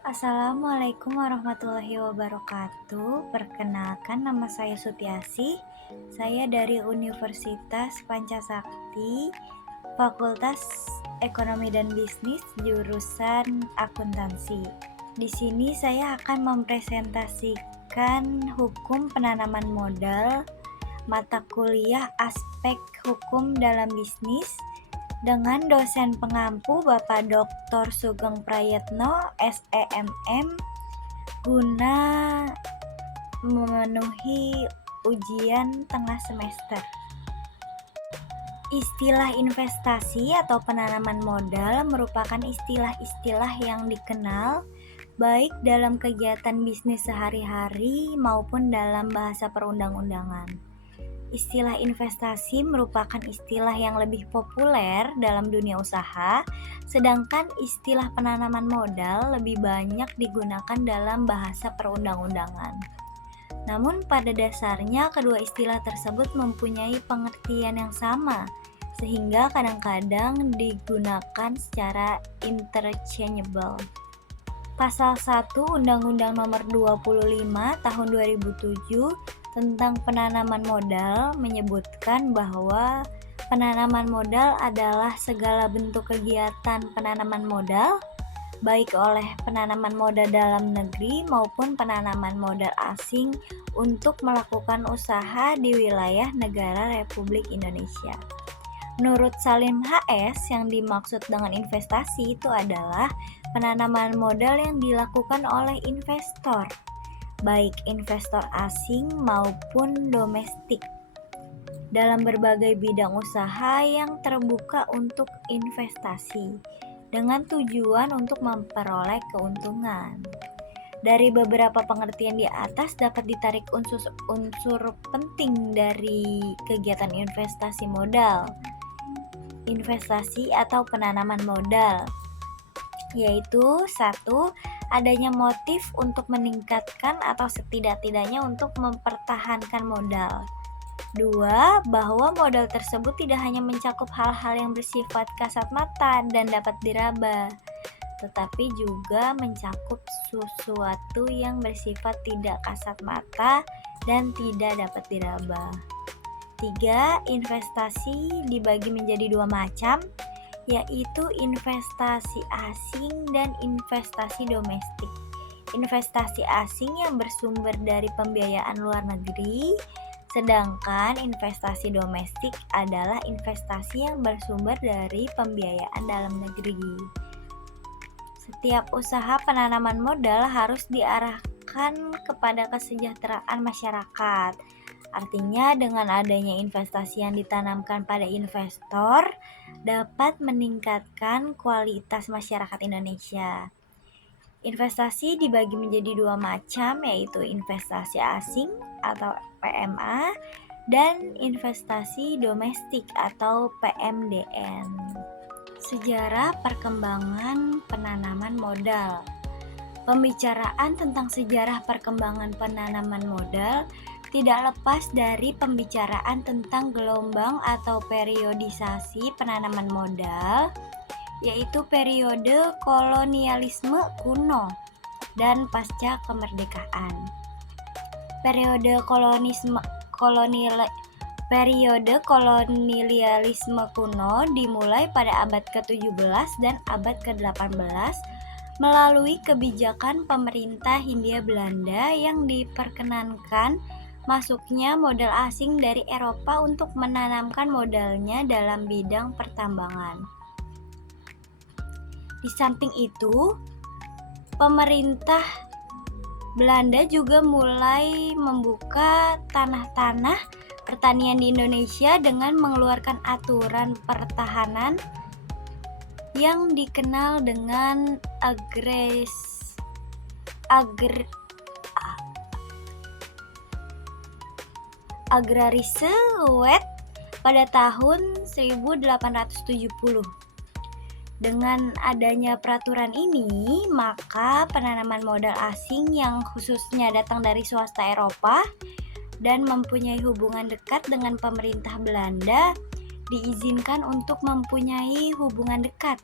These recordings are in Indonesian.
Assalamualaikum warahmatullahi wabarakatuh. Perkenalkan, nama saya Sutiasih. Saya dari Universitas Pancasakti, Fakultas Ekonomi dan Bisnis, jurusan Akuntansi. Di sini saya akan mempresentasikan hukum penanaman modal, mata kuliah aspek hukum dalam bisnis, dengan dosen pengampu Bapak Dr. Sugeng Prayetno, SEMM, guna memenuhi ujian tengah semester. Istilah investasi atau penanaman modal merupakan istilah-istilah yang dikenal baik dalam kegiatan bisnis sehari-hari maupun dalam bahasa perundang-undangan. Istilah investasi merupakan istilah yang lebih populer dalam dunia usaha, sedangkan istilah penanaman modal lebih banyak digunakan dalam bahasa perundang-undangan. Namun pada dasarnya kedua istilah tersebut mempunyai pengertian yang sama, sehingga kadang-kadang digunakan secara interchangeable. Pasal 1 Undang-Undang Nomor 25 Tahun 2007 tentang penanaman modal menyebutkan bahwa penanaman modal adalah segala bentuk kegiatan penanaman modal, baik oleh penanaman modal dalam negeri maupun penanaman modal asing untuk melakukan usaha di wilayah negara Republik Indonesia. Menurut Salim HS, yang dimaksud dengan investasi itu adalah penanaman modal yang dilakukan oleh investor, baik investor asing maupun domestik, dalam berbagai bidang usaha yang terbuka untuk investasi, dengan tujuan untuk memperoleh keuntungan. Dari beberapa pengertian di atas dapat ditarik unsur penting dari kegiatan investasi modal, investasi atau penanaman modal, yaitu 1. Adanya motif untuk meningkatkan atau setidak-tidaknya untuk mempertahankan modal. 2. Bahwa modal tersebut tidak hanya mencakup hal-hal yang bersifat kasat mata dan dapat diraba, tetapi juga mencakup sesuatu yang bersifat tidak kasat mata dan tidak dapat diraba. 3. Investasi dibagi menjadi dua macam, yaitu investasi asing dan investasi domestik. Investasi asing yang bersumber dari pembiayaan luar negeri, sedangkan investasi domestik adalah investasi yang bersumber dari pembiayaan dalam negeri. Setiap usaha penanaman modal harus diarahkan kepada kesejahteraan masyarakat. Artinya dengan adanya investasi yang ditanamkan pada investor dapat meningkatkan kualitas masyarakat Indonesia. Investasi dibagi menjadi dua macam, yaitu investasi asing atau PMA dan investasi domestik atau PMDN. Sejarah perkembangan penanaman modal. Pembicaraan tentang sejarah perkembangan penanaman modal tidak lepas dari pembicaraan tentang gelombang atau periodisasi penanaman modal, yaitu periode kolonialisme kuno dan pasca kemerdekaan. Periode kolonialisme kuno dimulai pada abad ke-17 dan abad ke-18 melalui kebijakan pemerintah Hindia Belanda yang diperkenankan masuknya modal asing dari Eropa untuk menanamkan modalnya dalam bidang pertambangan. Di samping itu, pemerintah Belanda juga mulai membuka tanah-tanah pertanian di Indonesia dengan mengeluarkan aturan pertahanan yang dikenal dengan Agrarische Wet pada tahun 1870. Dengan adanya peraturan ini, maka penanaman modal asing yang khususnya datang dari swasta Eropa dan mempunyai hubungan dekat dengan pemerintah Belanda diizinkan untuk mempunyai hubungan dekat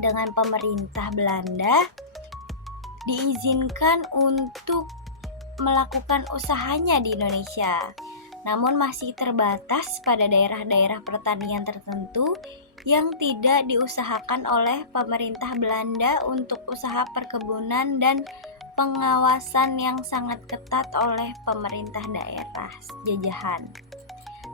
dengan pemerintah Belanda diizinkan untuk melakukan usahanya di Indonesia, namun masih terbatas pada daerah-daerah pertanian tertentu yang tidak diusahakan oleh pemerintah Belanda untuk usaha perkebunan dan pengawasan yang sangat ketat oleh pemerintah daerah jajahan.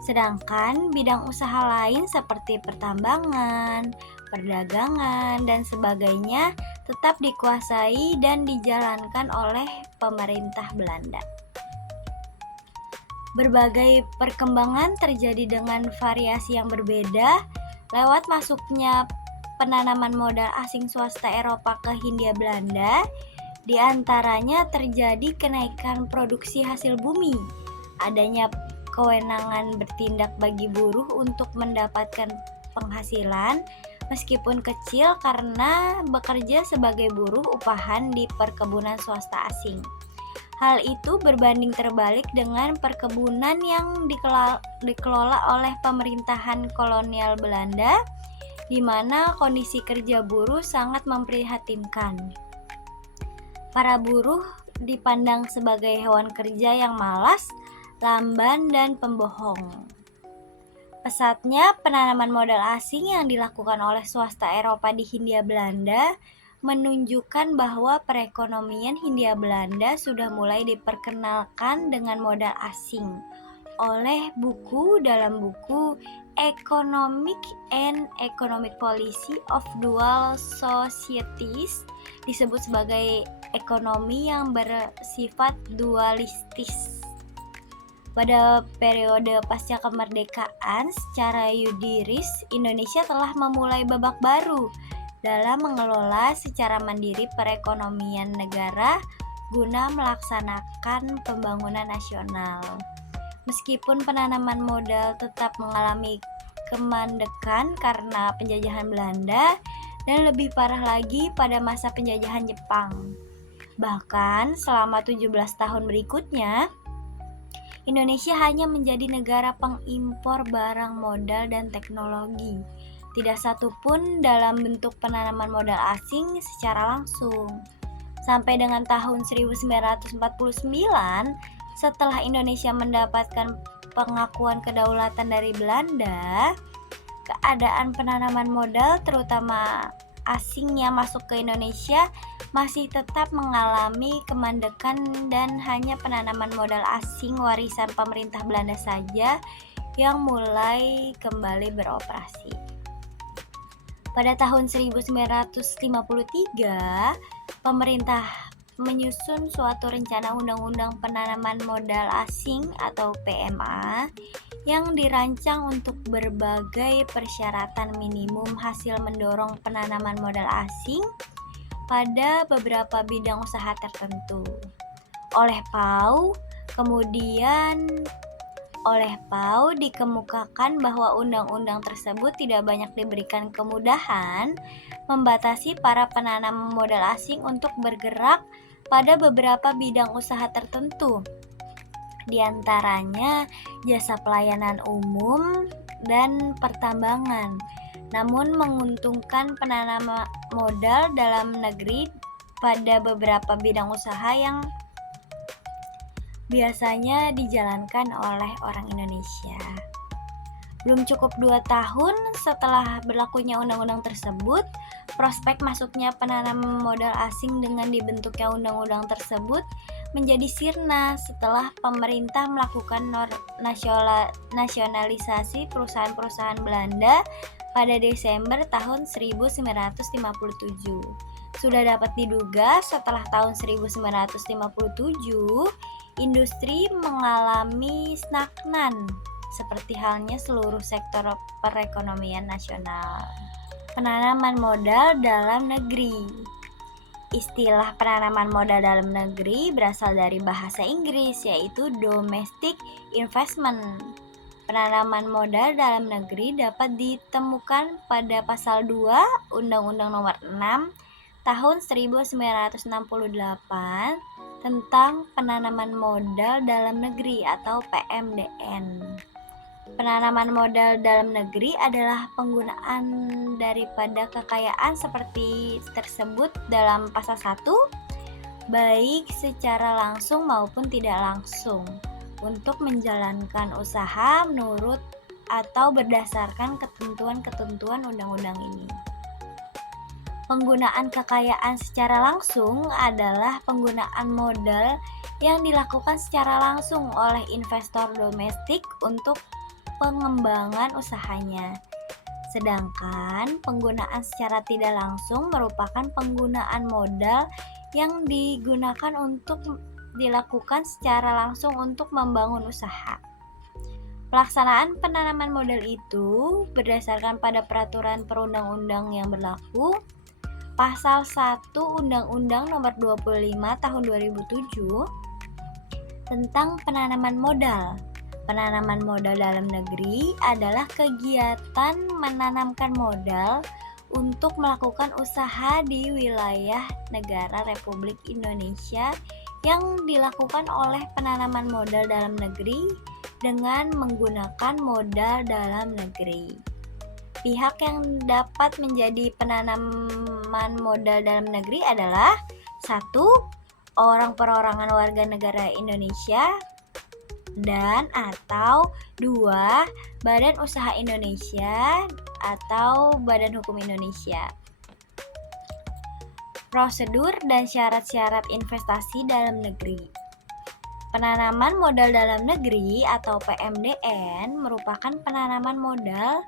Sedangkan bidang usaha lain seperti pertambangan, perdagangan, dan sebagainya tetap dikuasai dan dijalankan oleh pemerintah Belanda. Berbagai perkembangan terjadi dengan variasi yang berbeda lewat masuknya penanaman modal asing swasta Eropa ke Hindia Belanda. Di antaranya terjadi kenaikan produksi hasil bumi, adanya kewenangan bertindak bagi buruh untuk mendapatkan penghasilan meskipun kecil karena bekerja sebagai buruh upahan di perkebunan swasta asing. Hal itu berbanding terbalik dengan perkebunan yang dikelola oleh pemerintahan kolonial Belanda, di mana kondisi kerja buruh sangat memprihatinkan. Para buruh dipandang sebagai hewan kerja yang malas, lamban, dan pembohong. Pesatnya penanaman modal asing yang dilakukan oleh swasta Eropa di Hindia Belanda menunjukkan bahwa perekonomian Hindia Belanda sudah mulai diperkenalkan dengan modal asing oleh dalam buku Economic and Economic Policy of Dual Societies disebut sebagai ekonomi yang bersifat dualistis. Pada periode pasca kemerdekaan, secara yudiris Indonesia telah memulai babak baru dalam mengelola secara mandiri perekonomian negara guna melaksanakan pembangunan nasional. Meskipun penanaman modal tetap mengalami kemandekan karena penjajahan Belanda dan lebih parah lagi pada masa penjajahan Jepang. Bahkan selama 17 tahun berikutnya, Indonesia hanya menjadi negara pengimpor barang modal dan teknologi, tidak satu pun dalam bentuk penanaman modal asing secara langsung. Sampai dengan tahun 1949, setelah Indonesia mendapatkan pengakuan kedaulatan dari Belanda, keadaan penanaman modal terutama asing yang masuk ke Indonesia masih tetap mengalami kemandekan dan hanya penanaman modal asing warisan pemerintah Belanda saja yang mulai kembali beroperasi. Pada tahun 1953, pemerintah menyusun suatu rencana undang-undang penanaman modal asing atau PMA yang dirancang untuk berbagai persyaratan minimum hasil mendorong penanaman modal asing pada beberapa bidang usaha tertentu. Oleh PAU dikemukakan bahwa undang-undang tersebut tidak banyak diberikan kemudahan membatasi para penanam modal asing untuk bergerak pada beberapa bidang usaha tertentu, di antaranya jasa pelayanan umum dan pertambangan, namun menguntungkan penanam modal dalam negeri pada beberapa bidang usaha yang biasanya dijalankan oleh orang Indonesia. Belum cukup 2 tahun setelah berlakunya undang-undang tersebut, prospek masuknya penanam modal asing dengan dibentuknya undang-undang tersebut menjadi sirna setelah pemerintah melakukan nasionalisasi perusahaan-perusahaan Belanda pada Desember tahun 1957. Sudah dapat diduga setelah tahun 1957, industri mengalami stagnan seperti halnya seluruh sektor perekonomian nasional. Penanaman modal dalam negeri. Istilah penanaman modal dalam negeri berasal dari bahasa Inggris, yaitu domestic investment. Penanaman modal dalam negeri dapat ditemukan pada pasal 2 Undang-Undang Nomor 6 Tahun 1968 tentang penanaman modal dalam negeri atau PMDN. Penanaman modal dalam negeri adalah penggunaan daripada kekayaan seperti tersebut dalam pasal 1 baik secara langsung maupun tidak langsung, untuk menjalankan usaha menurut atau berdasarkan ketentuan-ketentuan undang-undang ini. Penggunaan kekayaan secara langsung adalah penggunaan modal yang dilakukan secara langsung oleh investor domestik untuk pengembangan usahanya. Sedangkan penggunaan secara tidak langsung merupakan penggunaan modal yang digunakan untuk dilakukan secara langsung untuk membangun usaha. Pelaksanaan penanaman modal itu berdasarkan pada peraturan perundang-undang yang berlaku. Pasal 1 Undang-Undang Nomor 25 Tahun 2007 tentang penanaman modal. Penanaman modal dalam negeri adalah kegiatan menanamkan modal untuk melakukan usaha di wilayah negara Republik Indonesia yang dilakukan oleh penanaman modal dalam negeri dengan menggunakan modal dalam negeri. Pihak yang dapat menjadi penanaman modal dalam negeri adalah 1. Orang perorangan warga negara Indonesia dan atau 2. Badan Usaha Indonesia atau Badan Hukum Indonesia. Prosedur dan syarat-syarat investasi dalam negeri. Penanaman modal dalam negeri atau PMDN merupakan penanaman modal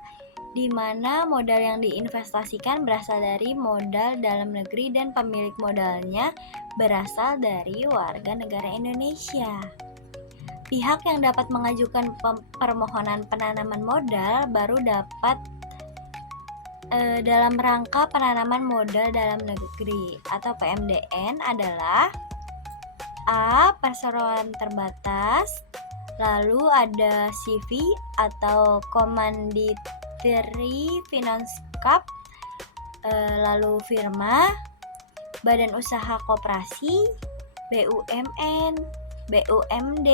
di mana modal yang diinvestasikan berasal dari modal dalam negeri dan pemilik modalnya berasal dari warga negara Indonesia. Pihak yang dapat mengajukan permohonan penanaman modal baru dapat dalam rangka penanaman modal dalam negeri atau PMDN adalah A. Perseroan terbatas, lalu ada CV atau Commanditary Finance Corp, lalu firma, badan usaha koperasi, BUMN, BUMD,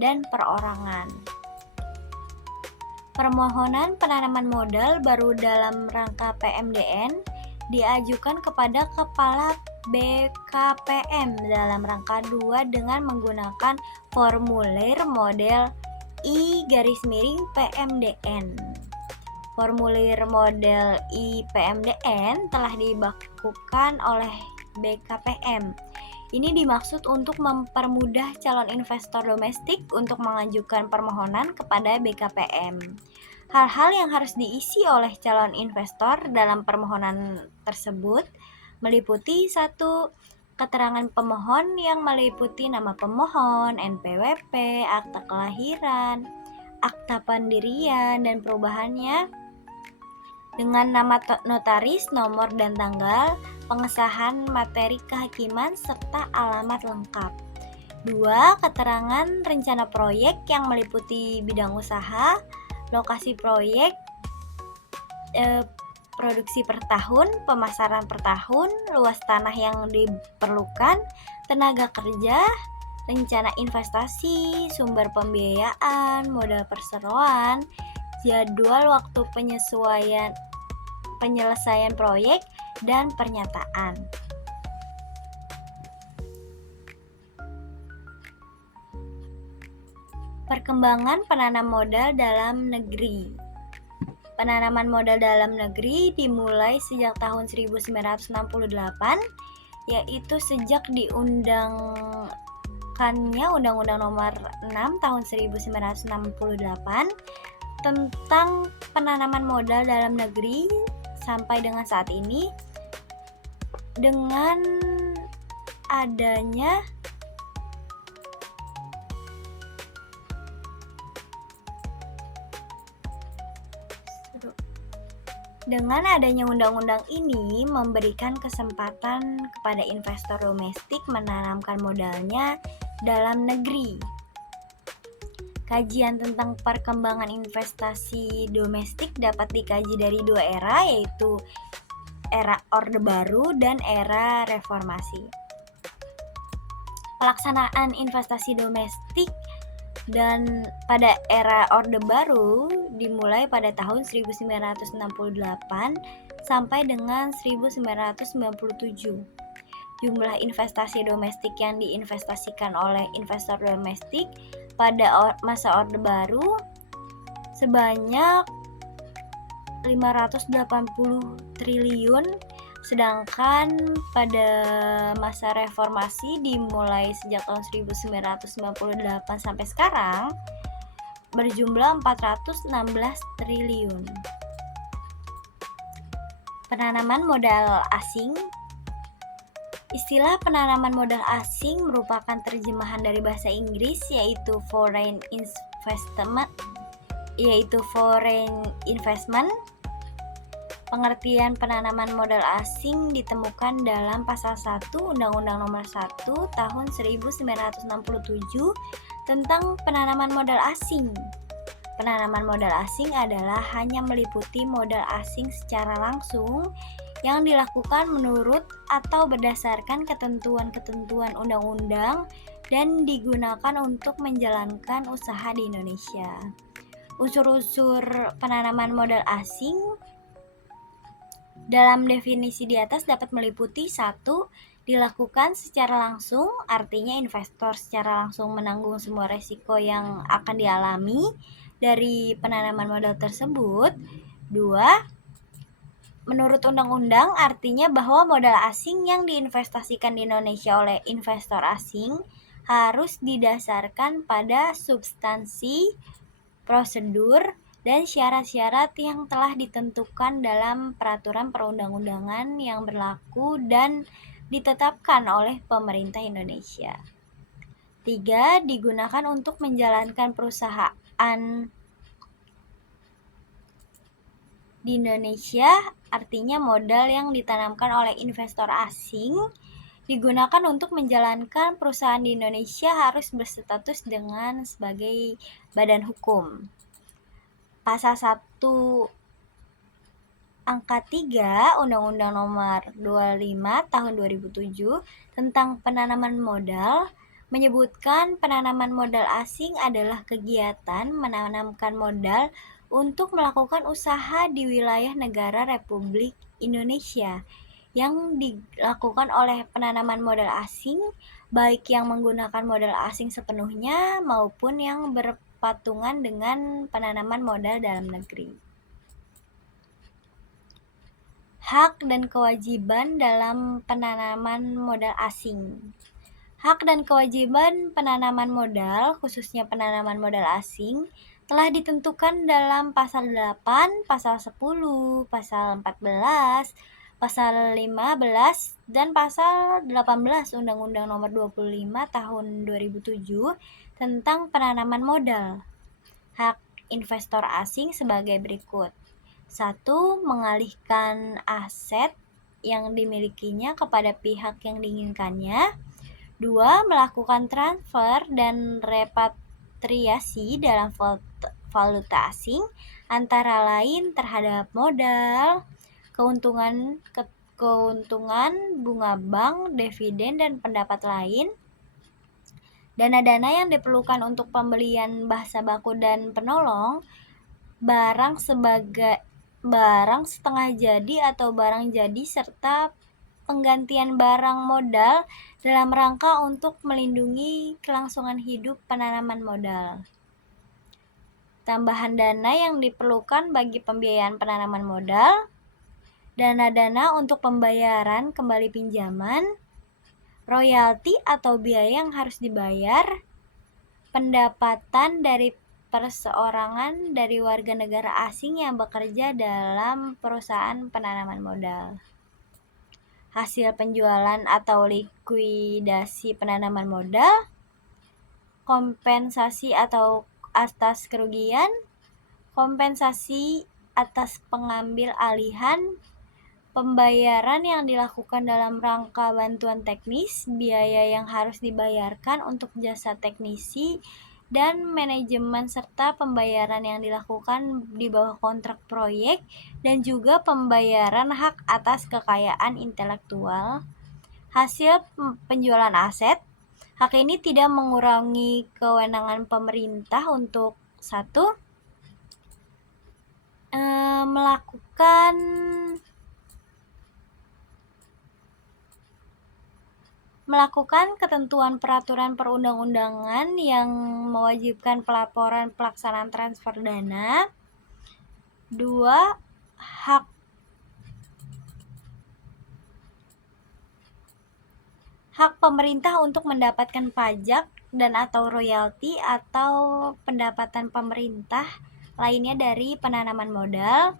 dan perorangan. Permohonan penanaman modal baru dalam rangka PMDN diajukan kepada Kepala BKPM dalam rangka 2 dengan menggunakan formulir model I-PMDN. Formulir model I-PMDN telah dibakukan oleh BKPM. Ini dimaksud untuk mempermudah calon investor domestik untuk mengajukan permohonan kepada BKPM. Hal-hal yang harus diisi oleh calon investor dalam permohonan tersebut meliputi 1. Keterangan pemohon yang meliputi nama pemohon, NPWP, akta kelahiran, akta pendirian dan perubahannya dengan nama notaris, nomor dan tanggal, pengesahan materi kehakiman, serta alamat lengkap. 2. Keterangan rencana proyek yang meliputi bidang usaha, lokasi proyek, produksi per tahun, pemasaran per tahun, luas tanah yang diperlukan, tenaga kerja, rencana investasi, sumber pembiayaan, modal perseroan, jadwal waktu penyelesaian proyek, dan pernyataan. Perkembangan penanam modal dalam negeri. Penanaman modal dalam negeri dimulai sejak tahun 1968, yaitu sejak diundangkannya Undang-Undang Nomor 6 Tahun 1968 tentang penanaman modal dalam negeri sampai dengan saat ini. Dengan adanya undang-undang ini memberikan kesempatan kepada investor domestik menanamkan modalnya dalam negeri. Kajian tentang perkembangan investasi domestik dapat dikaji dari 2 era, yaitu era Orde Baru dan era Reformasi. Pelaksanaan investasi domestik dan pada era Orde Baru dimulai pada tahun 1968 sampai dengan 1997. jumlah investasi domestik yang diinvestasikan oleh investor domestik pada masa Orde Baru sebanyak 580 triliun, sedangkan pada masa reformasi dimulai sejak tahun 1998 sampai sekarang berjumlah 416 triliun. Penanaman modal asing. Istilah penanaman modal asing merupakan terjemahan dari bahasa Inggris yaitu foreign investment. Pengertian penanaman modal asing ditemukan dalam pasal 1 Undang-Undang Nomor 1 Tahun 1967 tentang penanaman modal asing. Penanaman modal asing adalah hanya meliputi modal asing secara langsung yang dilakukan menurut atau berdasarkan ketentuan-ketentuan undang-undang dan digunakan untuk menjalankan usaha di Indonesia. Unsur-unsur penanaman modal asing dalam definisi di atas dapat meliputi 1. Dilakukan secara langsung, artinya investor secara langsung menanggung semua resiko yang akan dialami dari penanaman modal tersebut. 2. Menurut undang-undang, artinya bahwa modal asing yang diinvestasikan di Indonesia oleh investor asing harus didasarkan pada substansi, prosedur, dan syarat-syarat yang telah ditentukan dalam peraturan perundang-undangan yang berlaku dan ditetapkan oleh pemerintah Indonesia. 3. Digunakan untuk menjalankan perusahaan di Indonesia, artinya modal yang ditanamkan oleh investor asing digunakan untuk menjalankan perusahaan di Indonesia harus berstatus dengan sebagai badan hukum. Pasal 1 Angka 3 Undang-Undang Nomor 25 Tahun 2007 tentang penanaman modal menyebutkan penanaman modal asing adalah kegiatan menanamkan modal untuk melakukan usaha di wilayah negara Republik Indonesia yang dilakukan oleh penanaman modal asing, baik yang menggunakan modal asing sepenuhnya maupun yang berpatungan dengan penanaman modal dalam negeri. Hak dan kewajiban dalam penanaman modal asing. Hak dan kewajiban penanaman modal, khususnya penanaman modal asing, telah ditentukan dalam pasal 8, pasal 10, pasal 14, pasal 15, dan pasal 18 Undang-Undang Nomor 25 Tahun 2007 tentang penanaman modal. Hak investor asing sebagai berikut. 1. Mengalihkan aset yang dimilikinya kepada pihak yang diinginkannya. 2. Melakukan transfer dan repatriasi dalam valuta asing, antara lain terhadap modal, keuntungan bunga bank, dividen, dan pendapat lain. Dana-dana yang diperlukan untuk pembelian bahan baku dan penolong, barang setengah jadi atau barang jadi, serta penggantian barang modal dalam rangka untuk melindungi kelangsungan hidup penanaman modal. Tambahan dana yang diperlukan bagi pembiayaan penanaman modal, dana-dana untuk pembayaran kembali pinjaman, royalti atau biaya yang harus dibayar, pendapatan dari perseorangan dari warga negara asing yang bekerja dalam perusahaan penanaman modal. Hasil penjualan atau likuidasi penanaman modal, kompensasi atau atas kerugian, kompensasi atas pengambil alihan, pembayaran yang dilakukan dalam rangka bantuan teknis, biaya yang harus dibayarkan untuk jasa teknisi dan manajemen, serta pembayaran yang dilakukan di bawah kontrak proyek, dan juga pembayaran hak atas kekayaan intelektual. Hasil penjualan aset. Hak ini tidak mengurangi kewenangan pemerintah untuk 1. Melakukan melakukan ketentuan peraturan perundang-undangan yang mewajibkan pelaporan pelaksanaan transfer dana. 2. Hak pemerintah untuk mendapatkan pajak dan atau royalti atau pendapatan pemerintah lainnya dari penanaman modal.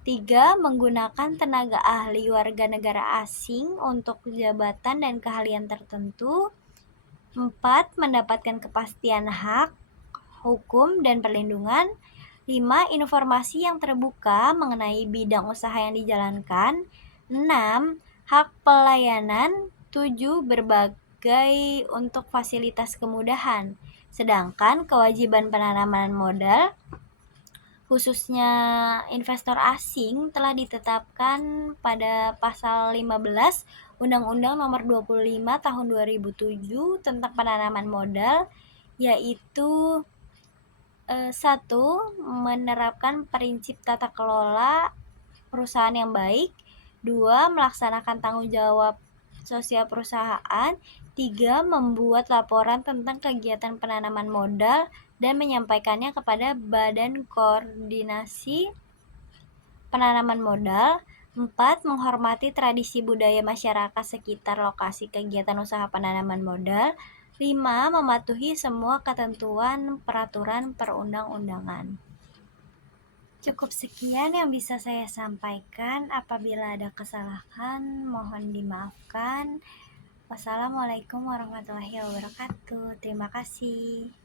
3. Menggunakan tenaga ahli warga negara asing untuk jabatan dan keahlian tertentu. 4. Mendapatkan kepastian hak, hukum, dan perlindungan. 5. Informasi yang terbuka mengenai bidang usaha yang dijalankan. 6. Hak pelayanan. 7. Berbagai untuk fasilitas kemudahan. Sedangkan kewajiban penanaman modal khususnya investor asing telah ditetapkan pada pasal 15 Undang-Undang Nomor 25 Tahun 2007 tentang penanaman modal, yaitu 1. Menerapkan prinsip tata kelola perusahaan yang baik. 2. Melaksanakan tanggung jawab sosial perusahaan. 3. Membuat laporan tentang kegiatan penanaman modal dan menyampaikannya kepada Badan Koordinasi Penanaman Modal. 4. Menghormati tradisi budaya masyarakat sekitar lokasi kegiatan usaha penanaman modal. 5. Mematuhi semua ketentuan peraturan perundang-undangan. Cukup sekian yang bisa saya sampaikan. Apabila ada kesalahan, mohon dimaafkan. Wassalamualaikum warahmatullahi wabarakatuh. Terima kasih.